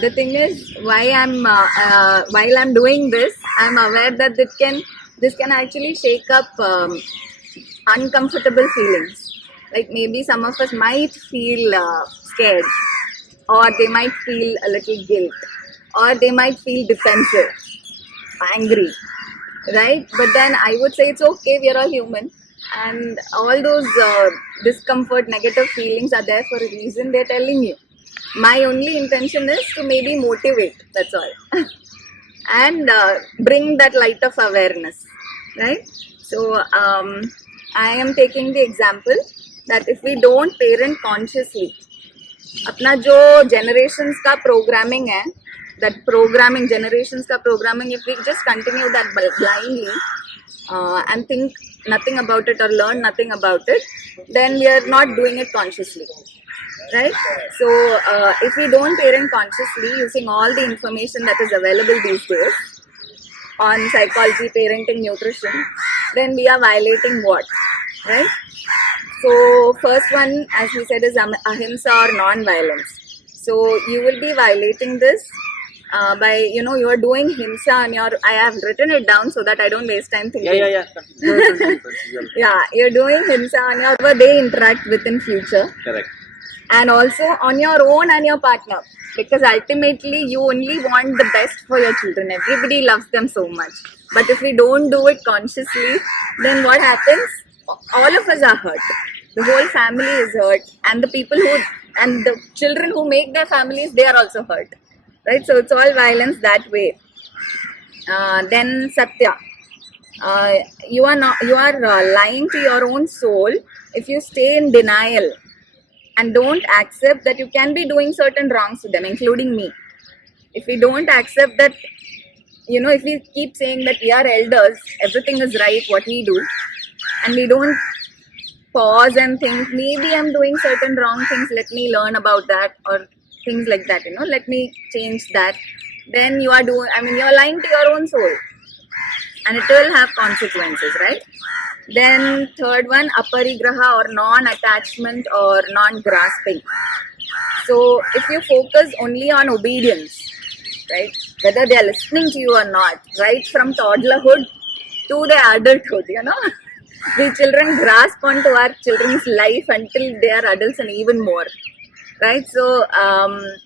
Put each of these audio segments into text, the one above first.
the thing is, while I'm doing this, I'm aware that this can actually shake up uncomfortable feelings. Like maybe some of us might feel scared, or they might feel a little guilt, or they might feel defensive, angry, right? But then I would say it's okay, we are all human, and all those discomfort, negative feelings are there for a reason. They're telling you. My only intention is to maybe motivate, that's all. And bring that light of awareness, right? So I am taking the example that if we don't parent consciously, अपना जो generations का programming है, that programming, generations का programming, if we just continue that blindly and think nothing about it or learn nothing about it, then we are not doing it consciously, right? So if we don't parent consciously using all the information that is available these days on psychology, parenting, nutrition, then we are violating what, right? So first one, as we said, is ahimsa or non-violence. So you will be violating this by, you are doing himsa on your, I have written it down so that I don't waste time thinking. Yeah. Yeah, you're doing himsa on your, whatever they interact with in future. Correct. And also on your own and your partner. Because ultimately you only want the best for your children. Everybody loves them so much. But if we don't do it consciously, then what happens? All of us are hurt. The whole family is hurt, and the people and the children who make their families, they are also hurt, right? So it's all violence that way. Then Satya, you are lying to your own soul if you stay in denial and don't accept that you can be doing certain wrongs to them, including me. If we don't accept that, if we keep saying that we are elders, everything is right, what we do, and we don't pause and think, maybe I'm doing certain wrong things, let me learn about that, or things like that, let me change that, then you're lying to your own soul, and it will have consequences, right? Then third one, aparigraha or non-attachment or non-grasping. So if you focus only on obedience, right, whether they are listening to you or not, right from toddlerhood to the adulthood, we children grasp onto our children's life until they are adults and even more, right? So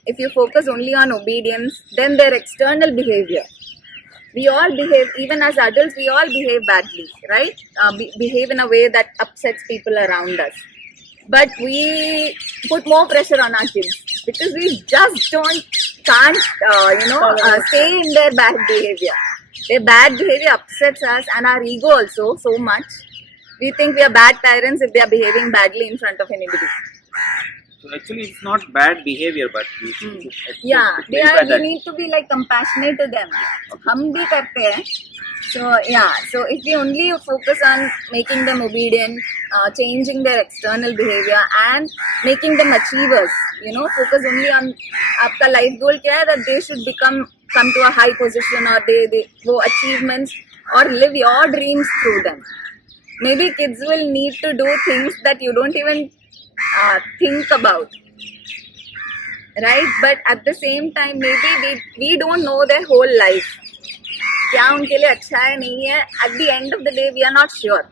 if you focus only on obedience, then their external behavior, we all behave, even as adults, we all behave badly, right? Behave in a way that upsets people around us. But we put more pressure on our kids because we just can't stay in their bad behavior. Their bad behavior upsets us and our ego also so much. We think we are bad parents if they are behaving badly in front of anybody. So actually, it's not bad behavior, but we should. We need to be like compassionate to them. Hum bhi karte hain. So if we only focus on making them obedient, changing their external behavior and making them achievers, focus only on aapka life goal kya hai, that they should come to a high position, or they go achievements, or live your dreams through them. Maybe kids will need to do things that you don't even think about, right? But at the same time, maybe we don't know their whole life. क्या उनके लिए अच्छा है नहीं है, at the end of the day we are not sure.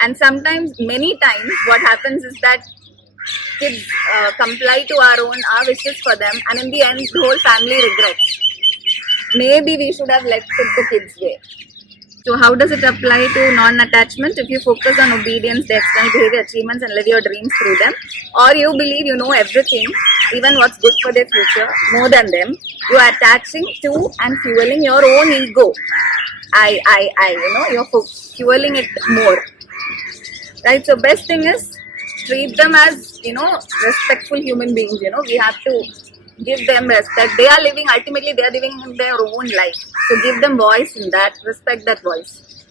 And sometimes, many times, what happens is that kids comply to our wishes for them, and in the end the whole family regrets. Maybe we should have left it the kids' way. So how does it apply to non-attachment? If you focus on obedience, the external behavior, achievements, and live your dreams through them, or you believe you know everything, even what's good for their future, more than them, you are attaching to and fueling your own ego. You're fueling it more. Right? So best thing is treat them as, respectful human beings. We have to give them respect. Ultimately they are living in their own life. So give them voice in that, respect that voice.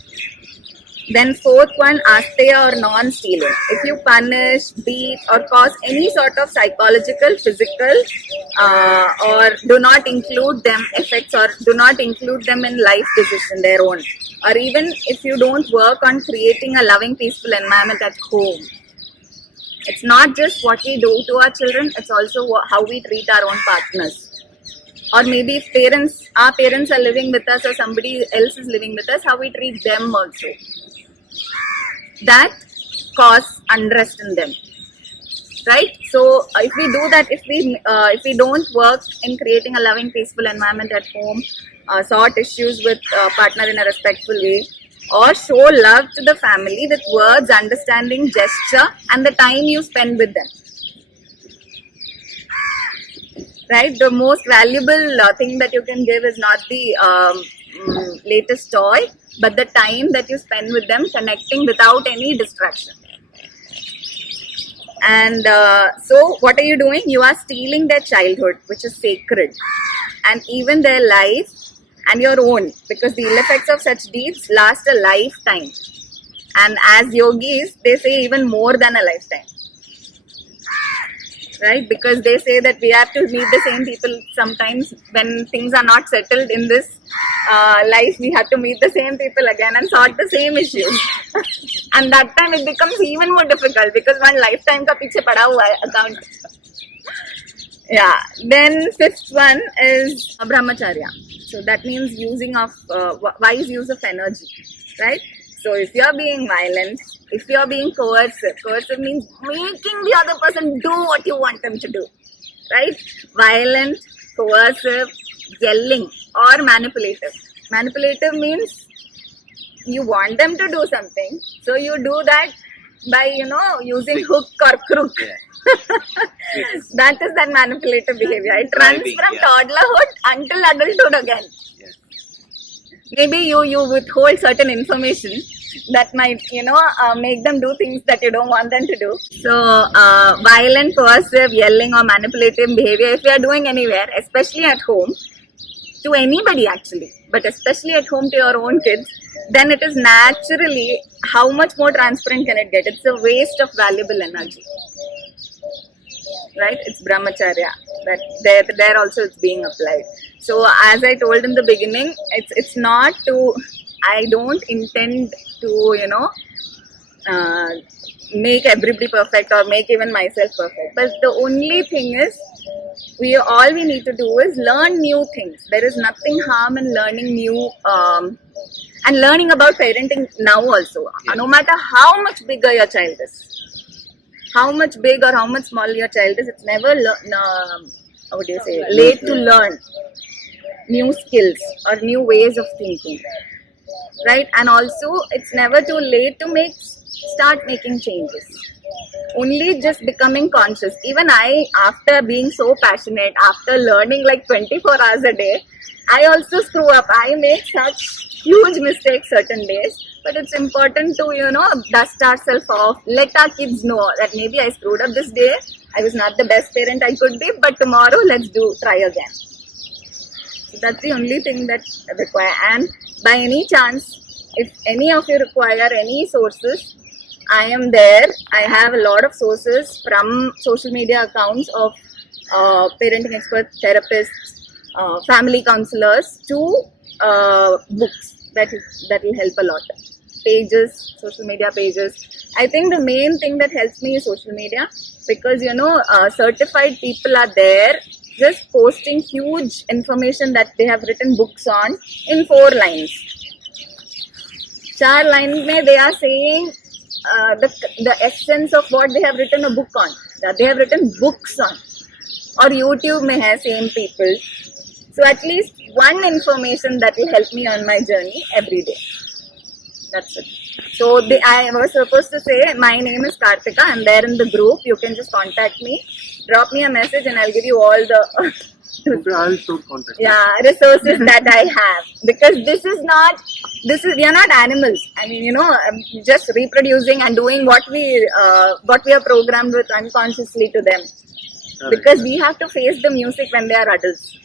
Then fourth one, asteya or non-stealing. If you punish, beat, or cause any sort of psychological, physical, or do not include them effects, or do not include them in life decision, their own, or even if you don't work on creating a loving, peaceful environment at home, It's not just what we do to our children, it's also how we treat our own partners. Or maybe if our parents are living with us or somebody else is living with us, how we treat them also. That causes unrest in them. Right? So if we do that, if we don't work in creating a loving, peaceful environment at home, sort issues with partner in a respectful way, or show love to the family with words, understanding, gesture, and the time you spend with them. Right? The most valuable thing that you can give is not the latest toy, but the time that you spend with them, connecting without any distraction. And so what are you doing? You are stealing their childhood, which is sacred, and even their life and your own, because the ill effects of such deeds last a lifetime. And as yogis, they say even more than a lifetime. Right? Because they say that we have to meet the same people sometimes when things are not settled in this life. We have to meet the same people again and sort the same issues. And that time it becomes even more difficult because one lifetime ka piche pada hua hai account. Yeah. Then fifth one is brahmacharya. So that means wise use of energy. Right? So if you're being violent, if you're being coercive means making the other person do what you want them to do, right? Violent, coercive, yelling, or manipulative. Manipulative means you want them to do something, so you do that by, using hook or crook. Yes. That is that manipulative behavior. It runs from toddlerhood until adulthood again. Yes. Maybe you withhold certain information that might, make them do things that you don't want them to do. So, violent, coercive, yelling or manipulative behavior, if you are doing anywhere, especially at home, to anybody actually, but especially at home to your own kids, then it is naturally, how much more transparent can it get? It's a waste of valuable energy. Right? It's brahmacharya. That there also it's being applied. So as I told in the beginning, it's not to, I don't intend to, make everybody perfect or make even myself perfect. But the only thing is, we need to do is learn new things. There is nothing harm in learning new and learning about parenting now also. Yes. No matter how much bigger your child is, how much big or how much small your child is, it's never late to learn new skills or new ways of thinking. Right? And also, it's never too late to start making changes. Only just becoming conscious. Even I, after being so passionate, after learning like 24 hours a day, I also screw up. I make such huge mistakes certain days. But it's important to, dust ourselves off. Let our kids know that maybe I screwed up this day. I was not the best parent I could be. But tomorrow, let's try again. So that's the only thing that I require. And by any chance, if any of you require any sources, I am there. I have a lot of sources from social media accounts of parenting experts, therapists, family counselors to books that will help a lot. Pages, social media pages. I think the main thing that helps me is social media because, certified people are there just posting huge information that they have written books on in 4 lines. 4 lines mein they are saying the essence of what they have written a book on, that they have written books on, or YouTube mein hai same people. So at least one information that will help me on my journey every day. That's it. So I was supposed to say my name is Karthika. I'm there in the group. You can just contact me, drop me a message, and I'll give you all the I'll show contact. resources that I have, because we are not animals. I mean, just reproducing and doing what we are programmed with unconsciously to them. Correct. Because we have to face the music when they are adults.